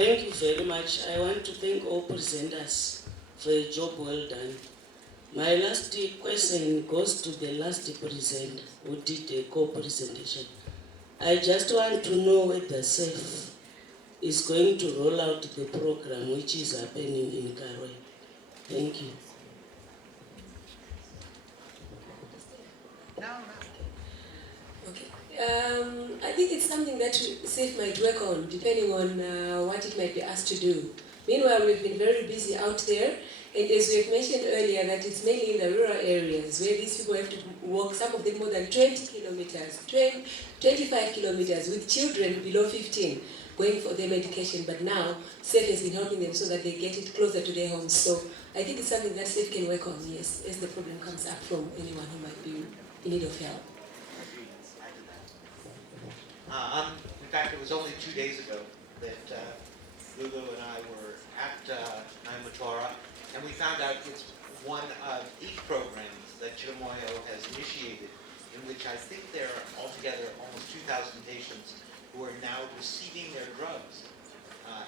Thank you very much. I want to thank all presenters for a job well done. My last question goes to the last presenter who did a co-presentation. I just want to know whether SAFE is going to roll out the program which is happening in Karwe. Thank you. Okay. I think it's something that SAFE might work on, depending on what it might be asked to do. Meanwhile, we've been very busy out there, and as we've mentioned earlier, that it's mainly in the rural areas where these people have to walk, some of them more than 20 kilometers, 25 kilometers, with children below 15 going for their medication. But now, SAFE has been helping them so that they get it closer to their homes. So I think it's something that SAFE can work on, yes, as the problem comes up from anyone who might be in need of help. In fact, it was only 2 days ago that Lulu and I were at Naimatwara, and we found out it's one of 8 programs that Chiramoyo has initiated, in which I think there are altogether almost 2,000 patients who are now receiving their drugs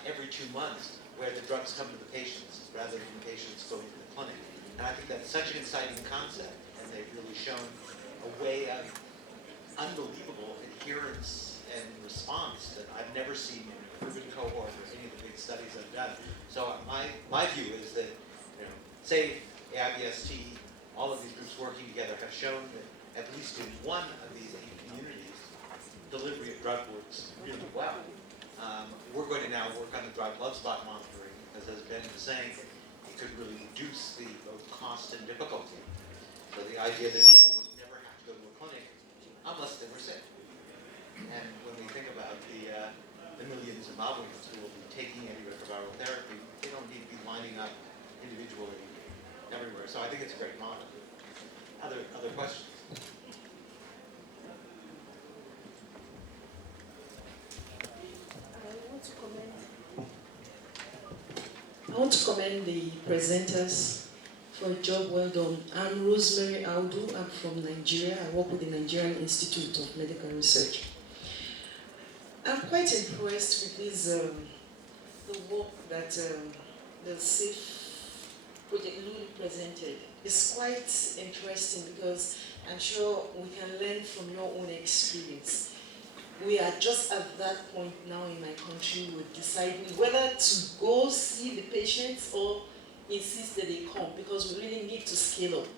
every 2 months, where the drugs come to the patients rather than patients going to the clinic. And I think that's such an exciting concept, and they've really shown a way of unbelievable adherence and response that I've never seen in a urban cohort or any of the big studies I've done. So my view is that, SAFE, AIBST, all of these groups working together have shown that at least in one of these 8 communities, delivery of drug works really well. We're going to now work on the drug blood spot monitoring, because as Ben was saying, it could really reduce the both cost and difficulty. So the idea that people would never have to go to a clinic unless they were sick. And when we think about the millions of Zimbabweans who will be taking antiretroviral therapy, they don't need to be lining up individually everywhere. So I think it's a great model. Other questions? I want to commend the presenters for a job well done. I'm Rosemary Audu. I'm from Nigeria. I work with the Nigerian Institute of Medical Research. I'm quite impressed with this, the work that the SAFE project Lulu presented. It's quite interesting because I'm sure we can learn from your own experience. We are just at that point now in my country with deciding whether to go see the patients or insist that they come, because we really need to scale up.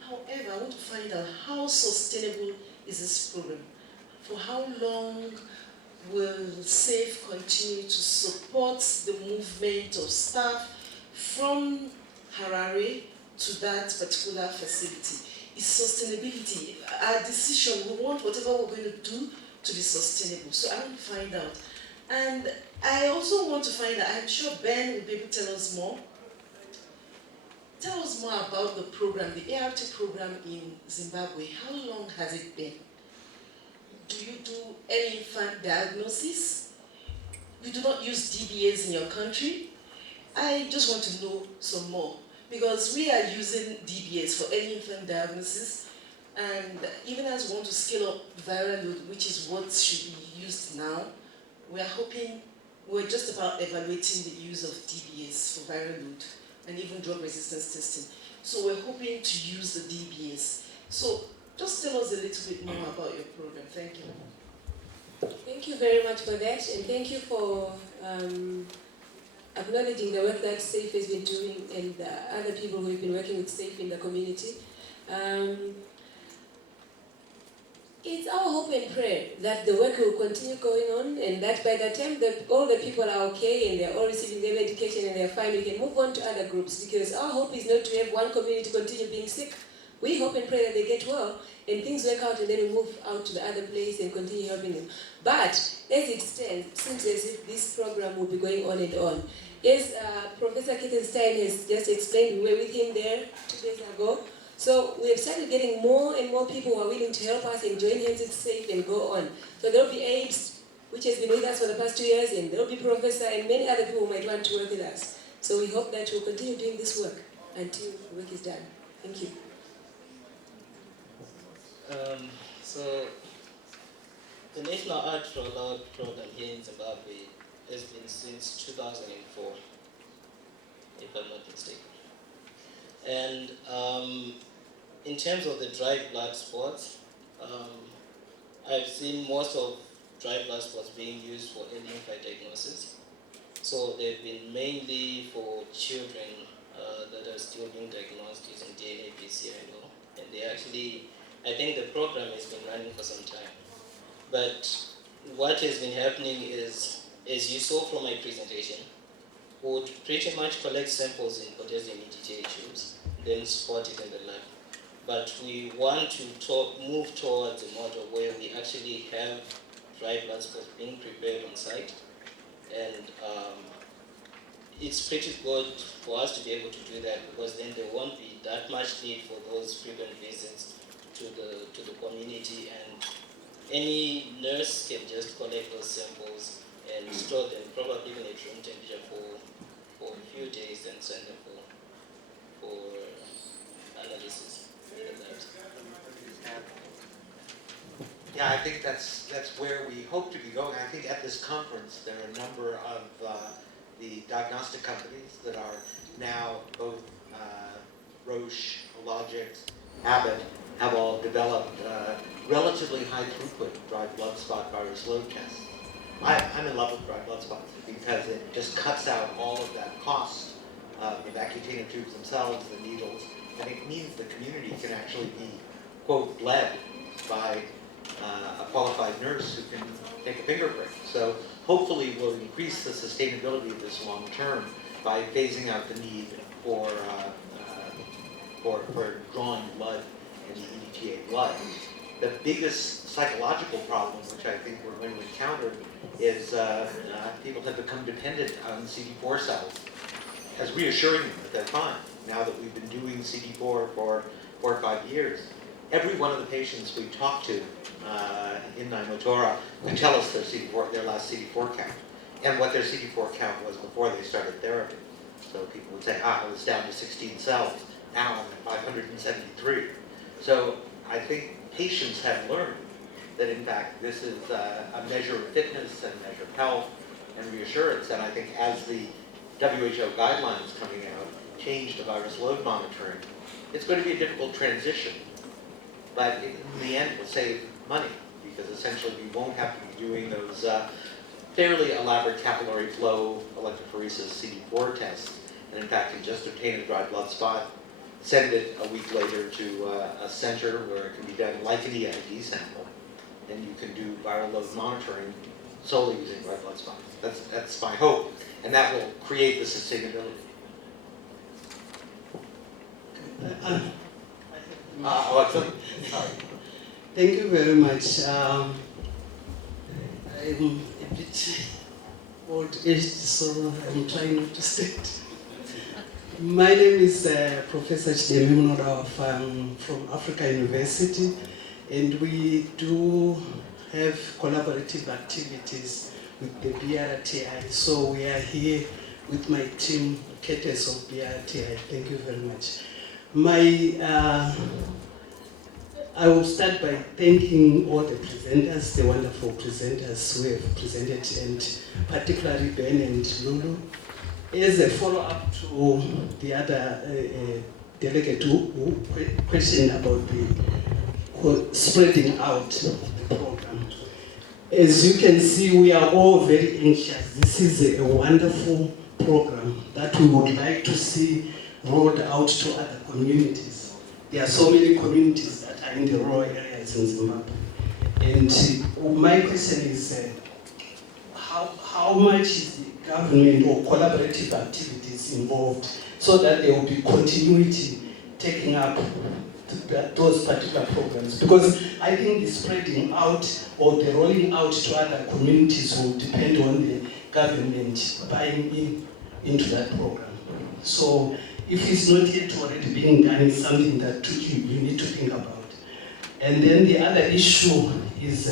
However, I want to find out how sustainable is this program? For how long will SAFE continue to support the movement of staff from Harare to that particular facility? It's sustainability. Our decision, we want whatever we're going to do to be sustainable. So I want to find out. And I also want to find out, I'm sure Ben will be able to tell us more. Tell us more about the program, the ART program in Zimbabwe. How long has it been? Do you do early infant diagnosis? You do not use DBAs in your country? I just want to know some more, because we are using DBAs for early infant diagnosis, and even as we want to scale up viral load, which is what should be used now, we're just about evaluating the use of DBAs for viral load and even drug resistance testing. So we're hoping to use the DBAs. So just tell us a little bit more about your program. Thank you. Thank you very much for that, and thank you for acknowledging the work that SAFE has been doing and the other people who have been working with SAFE in the community. It's our hope and prayer that the work will continue going on, and that by the time that all the people are okay and they're all receiving their medication and they're fine, we can move on to other groups, because our hope is not to have one community continue being sick. We hope and pray that they get well and things work out, and then we move out to the other place and continue helping them. But as it stands, it seems as if this program will be going on and on. Yes, Professor Kittenstein has just explained, we were with him there 2 days ago. So we have started getting more and more people who are willing to help us and join hands with SAFE and go on. So there will be AIDS, which has been with us for the past 2 years, and there will be Professor and many other people who might want to work with us. So we hope that we'll continue doing this work until the work is done. Thank you. So the National Art Rollout Program here in Zimbabwe has been since 2004, if I'm not mistaken. And in terms of the dried blood spots, I've seen most of dried blood spots being used for early infant diagnosis. So they've been mainly for children that are still being diagnosed using DNA, PCR and all. And they actually, I think the program has been running for some time. But what has been happening is, as you saw from my presentation, would pretty much collect samples in potassium EDTA tubes, then spot it in the lab. But we want to move towards a model where we actually have dry blood spots being prepared on site, and it's pretty good for us to be able to do that, because then there won't be that much need for those frequent visits to the community, and any nurse can just collect those samples and store them, probably even at room temperature for a few days, and send them for analysis in the labs. Yeah, I think that's where we hope to be going. I think at this conference there are a number of the diagnostic companies that are now both Roche, Hologic, Abbott have all developed relatively high throughput dried blood spot virus load tests. I'm in love with dried blood spots because it just cuts out all of that cost of the vacutainer tubes themselves, the needles, and it means the community can actually be, quote, bled by a qualified nurse who can take a finger prick. So hopefully we'll increase the sustainability of this long term by phasing out the need for drawing blood in the EDTA blood. The biggest psychological problem, which I think we're going to encounter, is people have become dependent on CD4 cells, as reassuring them that they're fine. Now that we've been doing CD4 for 4 or 5 years, every one of the patients we talk to in Naimotora could tell us their last CD4 count, and what their CD4 count was before they started therapy. So people would say, I was down to 16 cells, now I'm at 573. So I think patients have learned that in fact this is a measure of fitness and a measure of health and reassurance, and I think as the WHO guidelines coming out change to virus load monitoring, it's going to be a difficult transition, but in the end we'll save money, because essentially we won't have to be doing those fairly elaborate capillary flow electrophoresis CD4 tests, and in fact can just obtain a dried blood spot, send it a week later to a center where it can be done like an EID sample, and you can do viral load monitoring solely using dried blood spots. That's my hope, and that will create the sustainability. Sorry. Thank you very much. I'm a bit old-aged, so I'm trying not to state. My name is Professor Chidemi Mnoda from Africa University, and we do have collaborative activities with the BRTI. So we are here with my team, cadets of BRTI. Thank you very much. I will start by thanking all the presenters, the wonderful presenters who have presented, and particularly Ben and Lulu. As a follow-up to the other delegate who questioned about the spreading out the program. As you can see, we are all very anxious. This is a wonderful program that we would like to see rolled out to other communities. There are so many communities that are in the rural areas in Zimbabwe. And my question is, how much is the government or collaborative activities involved so that there will be continuity taking up those particular programs? Because I think the spreading out or the rolling out to other communities will depend on the government buying into that program. So if it's not yet already being done, it's something that you need to think about. And then the other issue is